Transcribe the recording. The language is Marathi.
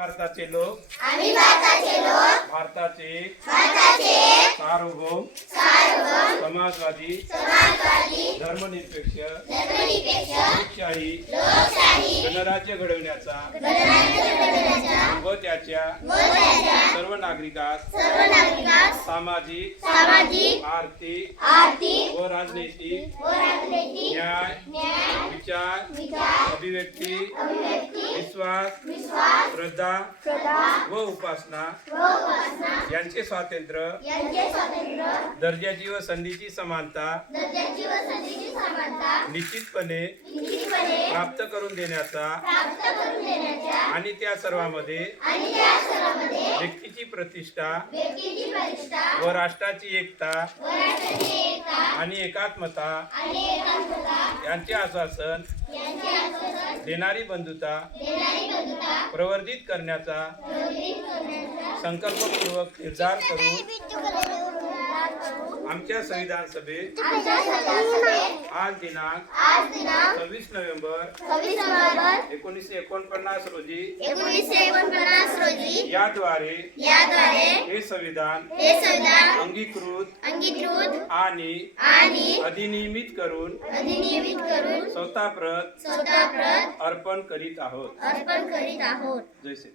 भारताचे लोक भारताचे सार्वभौम समाजवादी धर्मनिरपेक्ष लोकशाही गणराज्य घडविण्याचा व त्याच्या सर्व नागरिकास सामाजिक आर्थिक व राजनैतिक न्याय विचार अभिव्यक्ती विश्वास श्रद्धा व उपासना यांचे स्वातंत्र्य दर्जाची व संधीची समानता निश्चितपणे प्राप्त करून देण्याचा आणि त्या सर्वांमध्ये व्यक्तीची प्रतिष्ठा व राष्ट्राची एकता आणि एकात्मता यांचे आश्वासन देणारी बंधुता प्रवर्धित करण्याचा संकल्पपूर्वक निर्धार करून आमच्या संविधान सभेत आज दिनांक 26 नोव्हेंबर 1949 रोजी याद्वारे हे संविधान अंगीकृत आणि अधिनियमित करून स्वतःप्रत अर्पण करीत आहोत. जय श्री